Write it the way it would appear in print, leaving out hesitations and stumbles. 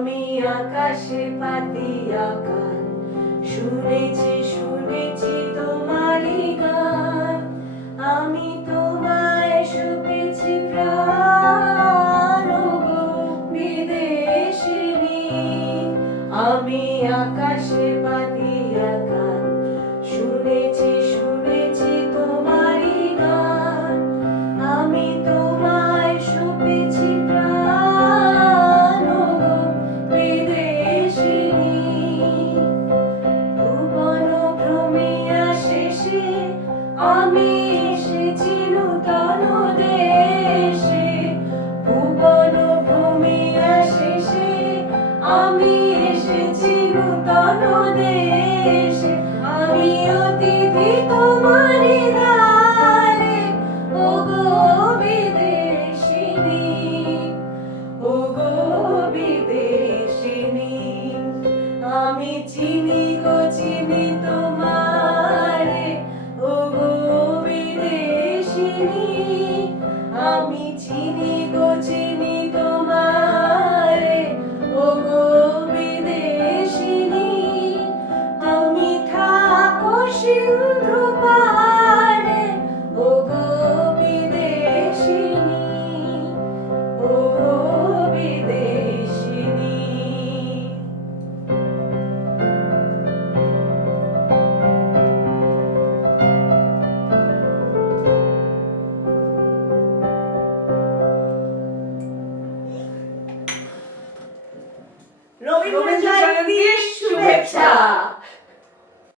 আমি আকাশে পাতি আকার, শুনেছি শুনেছি তোমারই গান। আমি তোমায় শুনেছি প্রাণ গো বিদেশিনী। আমি আকাশে পাতি আকার, শুনেছি শুনেছি তোমারই গান। আমি তোমায় শুনেছি প্রাণ গো বিদেশিনী। ভুবন ভ্রমিয়া শেষে আমি এসেছি নূতন দেশে। ভুবন ভ্রমিয়া শেষে আমি এসেছি নূতন দেশে। আমি অতিথি তোমারই দ্বারে, ওগো বিদেশিনী, ওগো বিদেশিনী। আমি চিনি গো চিনি তোমারে, ওগো বিদেশিনী। আমি চিনি গো চিনি তোমারে, ওগো বিদেশিনী। আমি থাকো সিন্ধু পাড়ে, ওগো বিদেশিনী, ওগো বিদেশিনী। রবীন্দ্র জয়ন্তীর শুভেচ্ছা।